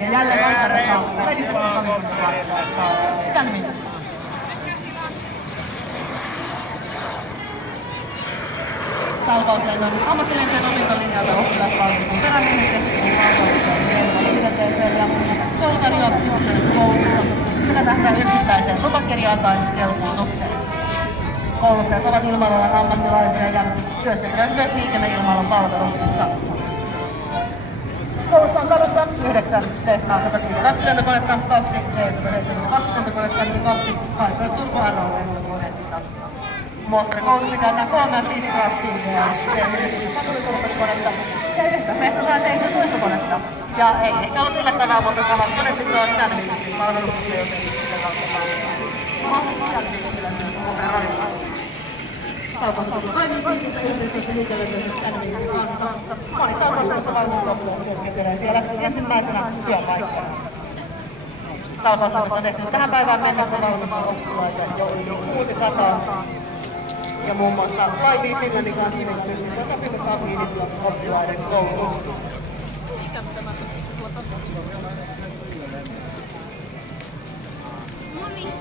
Ja jälleen oikeastaan kautta. Mitä nimissä? Salpauslennon ammattilentojen opintolinjalta oppilasvaltuutetun peränimetehtiin valtuutetun liikenteeseen ja koulutarjoatuksen koulutusta sekä tähtää yksittäiseen lupakkirjaan tai kelpuutukseen. Kouluttajat ovat ilmailualan ammattilaisia ja työskentelevät myös liikenneilmailun palveluksissa. Koulussa on kalusta 9 Cessna-102 lentokonetta, 2 C-172 lentokonetta ja 2 Piper Turbo RO-lentokonetta. Moottorikoulussa käytetään 3 Fiskras-Silvia ja C-142-konetta ja 1 Cessna-107 lentokonetta. Ja ei ehkä ollut yllättävää, mutta samat koneet sitten ovat säännöllisesti palveluksessa, joten sitä kautta päästään. Kaupankäytössä aivan kaikissa yhteisissä liikelöitöissä säännöllisesti kanssa. Moni kaupankäytössä valmiusoppilaat työskentelee siellä ensimmäisenä työpaikkana. Kaupankäytössä on tehty tähän päivään mennessä valmiusoppilaita jo yli 600. Ja muun muassa Fly Finlandin kanssa pystytään sopimus aktiivisia oppilaiden koulutusta. Mami.